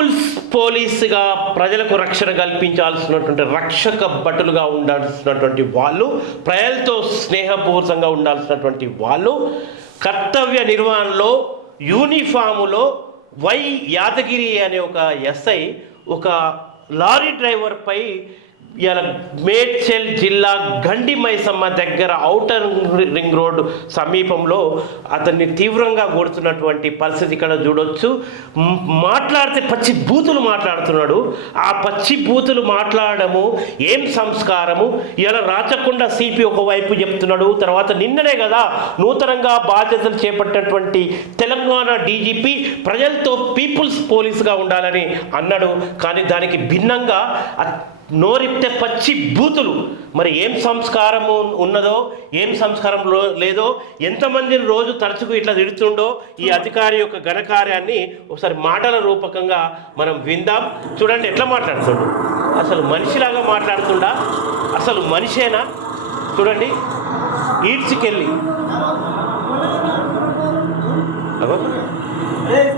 Peoples పోలీసుగా ప్రజలకు రక్షణ కల్పించాల్సినటువంటి రక్షక భటులుగా ఉండాల్సినటువంటి వాళ్ళు ప్రజలతో స్నేహపూర్వకంగా ఉండాల్సినటువంటి వాళ్ళు కర్తవ్య నిర్వహణలో యూనిఫాములో వై యాదగిరి అనే ఒక ఎస్ఐ ఒక లారీ డ్రైవర్పై ఇలా మేడ్చల్ జిల్లా గండిమైసమ్మ దగ్గర ఔటర్ రింగ్ రోడ్ సమీపంలో అతన్ని తీవ్రంగా కొడుతున్నటువంటి పరిస్థితి ఇక్కడ చూడొచ్చు. మాట్లాడితే పచ్చి బూతులు మాట్లాడుతున్నాడు. ఆ పచ్చి బూతులు మాట్లాడము ఏం సంస్కారము? ఇలా రాచకుండా సిపి ఒకవైపు చెప్తున్నాడు. తర్వాత నిన్ననే కదా నూతనంగా బాధ్యతలు చేపట్టినటువంటి తెలంగాణ డీజీపీ ప్రజలతో పీపుల్స్ పోలీసుగా ఉండాలని అన్నాడు. కానీ దానికి భిన్నంగా నోరిప్తే పచ్చి బూతులు. మరి ఏం సంస్కారము ఉన్నదో ఏం సంస్కారం లేదో ఎంతమందిని రోజు తరచుకు ఇట్లా తిడుతుండో ఈ అధికారి యొక్క ఘనకార్యాన్ని ఒకసారి మాటల రూపకంగా మనం విందాం. చూడండి ఎట్లా మాట్లాడుతుండు? అసలు మనిషిలాగా మాట్లాడుతుండా? అసలు మనిషేనా? చూడండి ఈడ్చికెళ్ళి.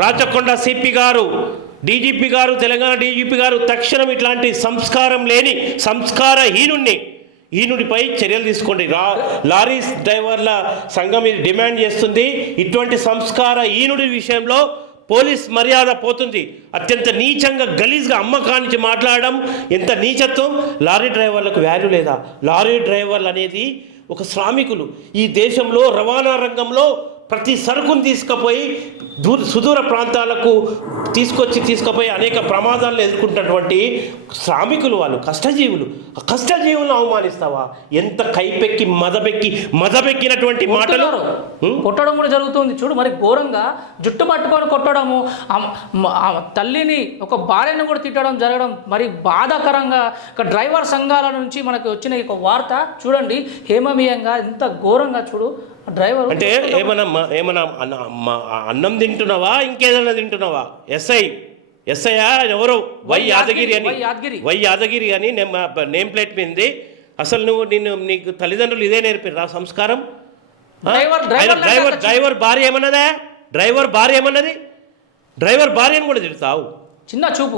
రాచకొండ సిపి గారు డీజీపీ గారు తెలంగాణ డీజీపీ గారు తక్షణం ఇట్లాంటి సంస్కారం లేని సంస్కారహీనుణ్ణి హీనుడిపై చర్యలు తీసుకోండి. రా లారీ డ్రైవర్ల సంఘం ఇది డిమాండ్ చేస్తుంది. ఇటువంటి సంస్కార హీనుడి విషయంలో పోలీస్ మర్యాద పోతుంది. అత్యంత నీచంగా గలీజ్గా అమ్మకానికి మాట్లాడడం ఎంత నీచత్వం? లారీ డ్రైవర్లకు వాల్యూ లేదా? లారీ డ్రైవర్లు అనేది ఒక శ్రామికులు. ఈ దేశంలో రవాణా రంగంలో ప్రతి సరుకును తీసుకుపోయి దూర సుదూర ప్రాంతాలకు తీసుకొచ్చి తీసుకుపోయి అనేక ప్రమాదాలను ఎదుర్కొంటున్నటువంటి శ్రామికులు వాళ్ళు కష్టజీవులు. ఆ కష్టజీవులను అవమానిస్తావా? ఎంత కైపెక్కి మదబెక్కి మదబెక్కినటువంటి మాటలు? కొట్టడం కూడా జరుగుతుంది. చూడు మరి ఘోరంగా జుట్టు పట్టుకొని కొట్టడము తల్లిని ఒక భార్యను కూడా తిట్టడం జరగడం మరి బాధాకరంగా ఒక డ్రైవర్ సంఘాల నుంచి మనకు వచ్చిన ఒక వార్త. చూడండి హేమమీయంగా ఎంత ఘోరంగా చూడు. డ్రైవర్ అంటే ఏమన్నా ఏమన్నా అన్న- తింటున్నావా? ఇంకేదైనా తింటున్నావా? ఎస్ఐ. ఎస్ఐ ఎవరు? వై యాదగిరి అని. వై యాదగిరి. అని నేమ్ ప్లేట్ మీంది. అసలు నువ్వు నిన్ను నీకు తల్లిదండ్రులు ఇదే నేర్పిరా సంస్కారం? డ్రైవర్- డ్రైవర్ భార్య ఏమన్నదా? డ్రైవర్ భార్య ఏమన్నది? డ్రైవర్ భార్యను కూడా తిడతావు. చిన్న చూపు?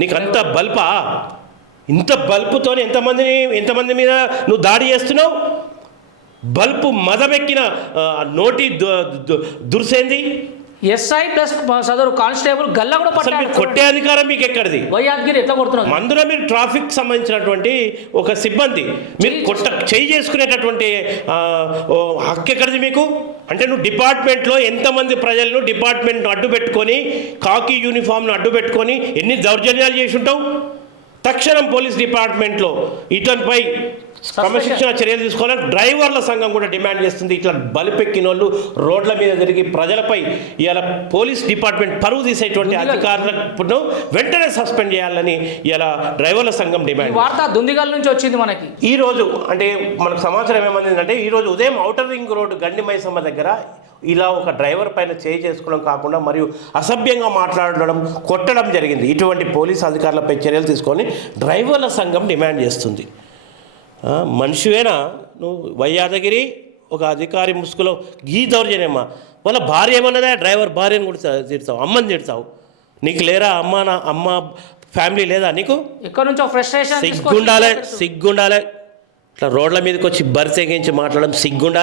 నీకు అంత బల్పా? ఇంత బల్పుతో ఎంతమందిని ఎంతమంది మీద నువ్వు దాడి చేస్తున్నావు? బల్పు మదమెక్కిన నోటి దుర్సేంది? ఎస్ఐ ప్లస్ సదరు కానిస్టేబుల్ గల్లా కూడా పట్టాడు. కొట్టే అధికారం మీకు ఎక్కడిది వై యాదగిరి ఎట్లా కొడుతున్నారు మందులో మీరు ట్రాఫిక్ సంబంధించినటువంటి ఒక సిబ్బంది. మీరు కొట్ట చేయి చేసుకునేటటువంటి హక్కు ఎక్కడిది మీకు? అంటే నువ్వు డిపార్ట్మెంట్లో ఎంతమంది ప్రజలను డిపార్ట్మెంట్ అడ్డు పెట్టుకొని కాకి యూనిఫామ్ను అడ్డు పెట్టుకొని ఎన్ని దౌర్జన్యాలు చేసి ఉంటావు? తక్షణం పోలీస్ డిపార్ట్మెంట్లో ఇతనిపై క్రమశిక్షణ చర్యలు తీసుకోవాలని డ్రైవర్ల సంఘం కూడా డిమాండ్ చేస్తుంది. ఇట్లా బలిపెక్కిన వాళ్ళు రోడ్ల మీద తిరిగి ప్రజలపై ఇలా పోలీస్ డిపార్ట్మెంట్ పరువు తీసేటువంటి అధికారులను వెంటనే సస్పెండ్ చేయాలని ఇలా డ్రైవర్ల సంఘం డిమాండ్ వార్త దుందిగల్ నుంచి వచ్చింది మనకి. ఈ రోజు అంటే మనకు సమాచారం ఏమందిందంటే ఈ రోజు ఉదయం outer ring road Gandi Maisamma దగ్గర ఇలా ఒక డ్రైవర్ పైన చేయి చేసుకోవడం కాకుండా మరియు అసభ్యంగా మాట్లాడడం కొట్టడం జరిగింది. ఇటువంటి పోలీస్ అధికారులపై చర్యలు తీసుకొని డ్రైవర్ల సంఘం డిమాండ్ చేస్తుంది. మనిషివేనా? నువ్వు వైయాదగిరి ఒక అధికారి ముసుగులో గీ దౌర్జన్యమ్మా వాళ్ళ భార్య ఏమన్నదా? డ్రైవర్ భార్యను కూడా తిడతావు అమ్మని తిడతావు. నీకు లేరా అమ్మ నా అమ్మ ఫ్యామిలీ లేదా నీకు? ఎక్కడి నుంచో ఫ్రస్ట్రేషన్ సిగ్గుండాలే సిగ్గుండాలే. ఇట్లా రోడ్ల మీదకి వచ్చి బరి తెగించి మాట్లాడడం సిగ్గుండాలి